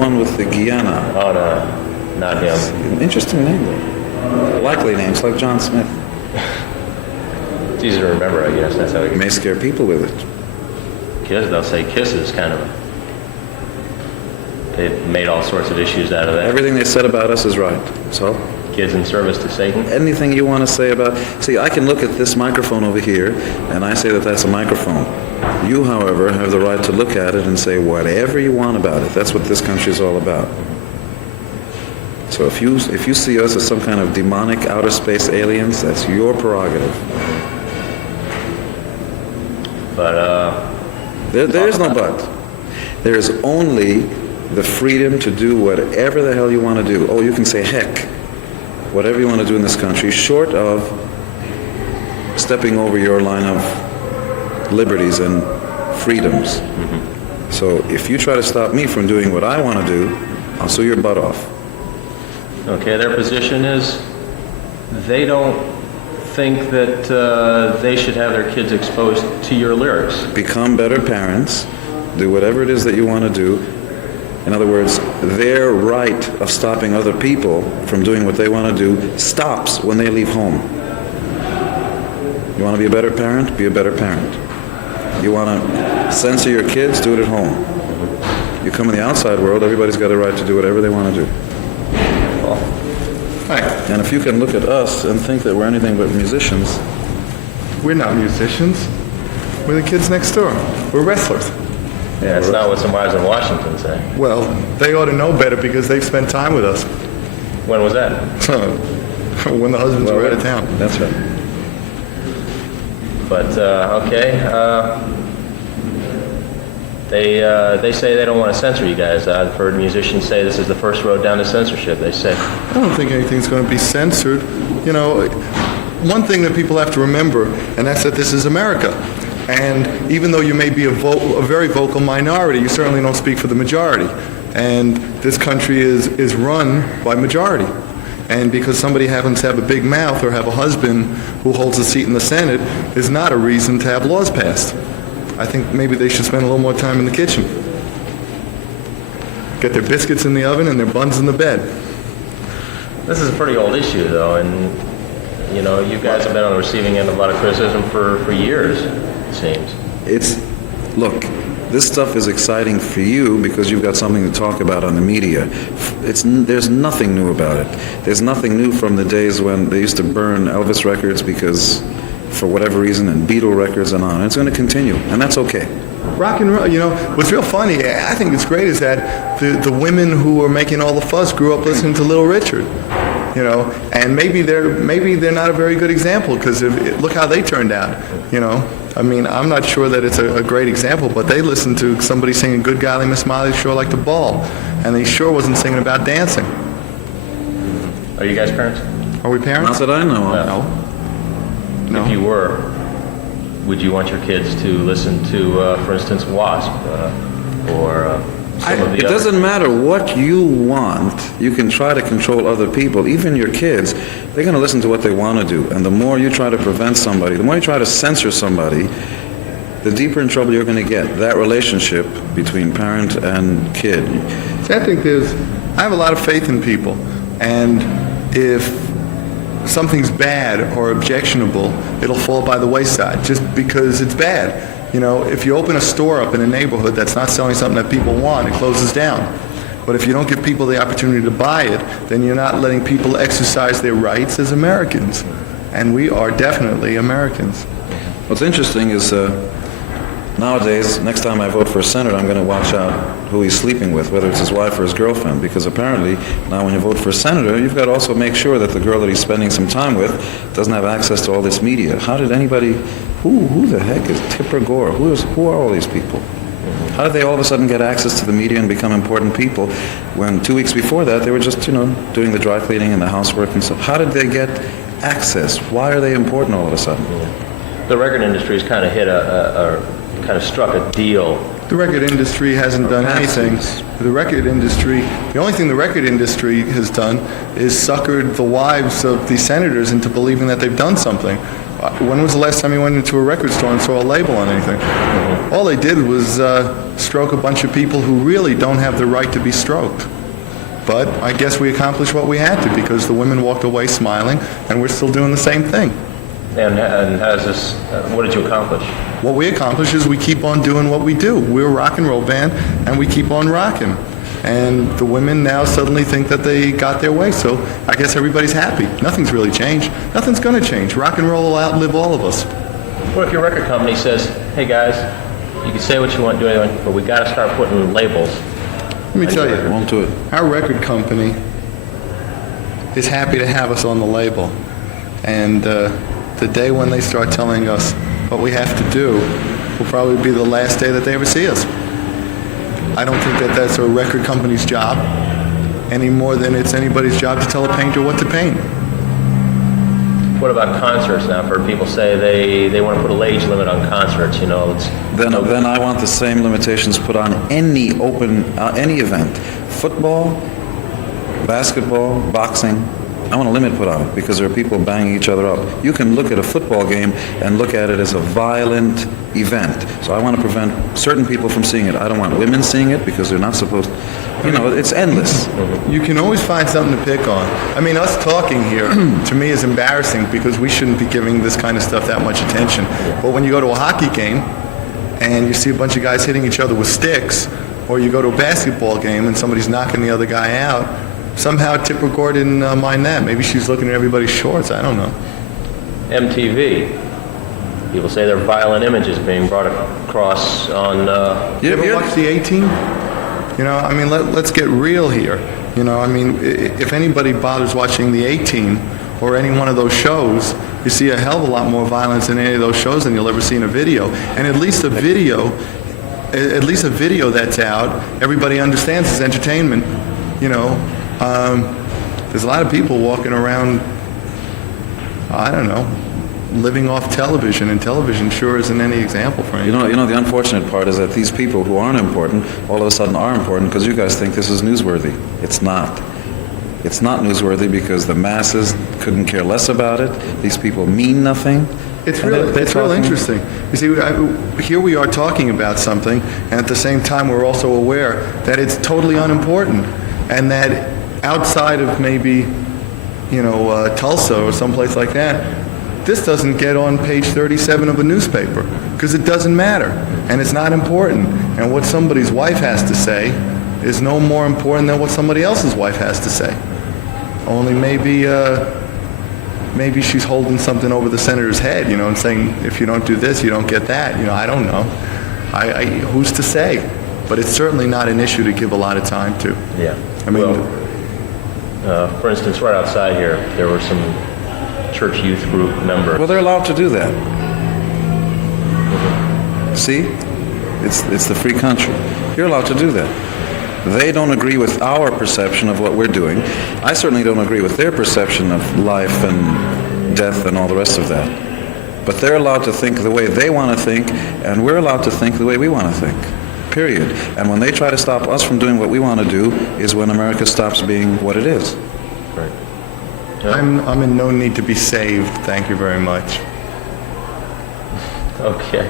one with the Guyana. Oh, no, not him. An interesting name, though. Likely names, like John Smith. It's easy to remember, I guess. That's how You it may scare people with it. Kiss. They'll say Kiss is kind of. They've made all sorts of issues out of that. Everything they said about us is right. So, Kids in service to Satan. anything you want to say about... See, I can look at this microphone over here, and I say that that's a microphone. You, however, have the right to look at it and say whatever you want about it. That's what this country is all about. So if you see us as some kind of demonic outer space aliens, that's your prerogative. But, There is no but. There is only the freedom to do whatever the hell you want to do. Oh, you can say heck, whatever you want to do in this country, short of stepping over your line of liberties and freedoms. So if you try to stop me from doing what I want to do, I'll sue your butt off. okay, their position is they don't think that they should have their kids exposed to your lyrics. Become better parents, do whatever it is that you want to do. In other words, their right of stopping other people from doing what they want to do stops when they leave home. You want to be a better parent? Be a better parent. You want to censor your kids? Do it at home. You come in the outside world, everybody's got a right to do whatever they want to do. Hi. And if you can look at us and think that we're anything but musicians, We're not musicians. We're the kids next door. We're wrestlers. Yeah, it's not what some wives in Washington say. Well, they ought to know better because they've spent time with us When was that? when the husbands were out of town. that's right. But, okay. They say they don't want to censor you guys. I've heard musicians say this is the first road down to censorship, they say. I don't think anything's going to be censored. You know, one thing that people have to remember, and that's that this is America. And even though you may be a very vocal minority, you certainly don't speak for the majority. And this country is run by majority. And because somebody happens to have a big mouth or have a husband who holds a seat in the Senate is not a reason to have laws passed. I think maybe they should spend a little more time in the kitchen. Get their biscuits in the oven and their buns in the bed. This is a pretty old issue, though, and, you know, you guys have been on the receiving end of a lot of criticism for years, it seems. Look, this stuff is exciting for you because you've got something to talk about on the media. There's nothing new about it. There's nothing new from the days when they used to burn Elvis records because, for whatever reason, and Beatle records and on. It's going to continue, and that's okay. Rock and roll, you know, what's real funny, I think it's great, is that the women who are making all the fuss grew up listening to Little Richard, you know, and maybe they're not a very good example because look how they turned out, you know. I mean, I'm not sure that it's a great example, but they listened to somebody singing "Good Golly Miss Molly sure liked the ball," and they sure wasn't singing about dancing. Are you guys parents? Are we parents? Not that I know of. No. No. If you were, would you want your kids to listen to, for instance, Wasp, or some of the It other... doesn't matter what you want. You can try to control other people, even your kids. They're going to listen to what they want to do. And the more you try to prevent somebody, the more you try to censor somebody, the deeper in trouble you're going to get. That relationship between parent and kid. See, I have a lot of faith in people. And if something's bad or objectionable, it'll fall by the wayside just because it's bad. You know, if you open a store up in a neighborhood that's not selling something that people want, it closes down. But if you don't give people the opportunity to buy it, then you're not letting people exercise their rights as Americans. And we are definitely Americans. What's interesting is nowadays, next time I vote for a senator, I'm going to watch out who he's sleeping with, whether it's his wife or his girlfriend, because apparently now when you vote for a senator, you've got to also make sure that the girl that he's spending some time with doesn't have access to all this media. How did anybody, who the heck is Tipper Gore? Who are all these people? How did they all of a sudden get access to the media and become important people when 2 weeks before that they were just, you know, doing the dry cleaning and the housework and stuff? How did they get access? Why are they important all of a sudden? The record industry has kind of kind of struck a deal. The record industry hasn't done anything. The only thing the record industry has done is suckered the wives of the senators into believing that they've done something. When was the last time you went into a record store and saw a label on anything? All they did was stroke a bunch of people who really don't have the right to be stroked. But I guess we accomplished what we had to because the women walked away smiling, and we're still doing the same thing. And how's this, what did you accomplish? What we accomplish is we keep on doing what we do. We're a rock and roll band, and we keep on rocking. And the women now suddenly think that they got their way, so I guess everybody's happy. Nothing's really changed. Nothing's going to change. Rock and roll will outlive all of us. What if your record company says, hey guys, you can say what you want, do anything, but we got to start putting labels? Let me tell you, Won't do it. our record company is happy to have us on the label. And the day when they start telling us what we have to do will probably be the last day that they ever see us. I don't think that that's a record company's job any more than it's anybody's job to tell a painter what to paint. What about concerts now? I've heard people say they want to put a age limit on concerts, you know. Then I want the same limitations put on any any event. Football, basketball, boxing. I want a limit put on it because there are people banging each other up. You can look at a football game and look at it as a violent event. So I want to prevent certain people from seeing it. I don't want women seeing it because they're not supposed to. You know, it's endless. You can always find something to pick on. I mean, us talking here, to me, is embarrassing because we shouldn't be giving this kind of stuff that much attention. But when you go to a hockey game and you see a bunch of guys hitting each other with sticks, or you go to a basketball game and somebody's knocking the other guy out, somehow Tipper Gore didn't mind that. Maybe she's looking at everybody's shorts. I don't know. MTV. People say there are violent images being brought across on... You ever watch the A-Team? You know, I mean, let's get real here. You know, I mean, if anybody bothers watching the A-Team or any one of those shows, you see a hell of a lot more violence in any of those shows than you'll ever see in a video. And at least a video that's out, everybody understands is entertainment. You know, there's a lot of people walking around, I don't know, living off television, and television sure isn't any example for anything. You know, the unfortunate part is that these people who aren't important all of a sudden are important because you guys think this is newsworthy. It's not. It's not newsworthy because the masses couldn't care less about it. These people mean nothing. It's real interesting. You see, here we are talking about something, and at the same time we're also aware that it's totally unimportant, and that outside of maybe, you know, Tulsa or someplace like that, this doesn't get on page 37 of a newspaper because it doesn't matter, and it's not important. And what somebody's wife has to say is no more important than what somebody else's wife has to say. Only maybe she's holding something over the senator's head, you know, and saying, if you don't do this, you don't get that. You know, I don't know. Who's to say? But it's certainly not an issue to give a lot of time to. Yeah. I mean, for instance, right outside here, there were some church youth group members. Well, they're allowed to do that. See? It's the free country. You're allowed to do that. They don't agree with our perception of what we're doing. I certainly don't agree with their perception of life and death and all the rest of that. But they're allowed to think the way they want to think, and we're allowed to think the way we want to think. Period. And when they try to stop us from doing what we want to do is when America stops being what it is. Right. I'm in no need to be saved, thank you very much. Okay.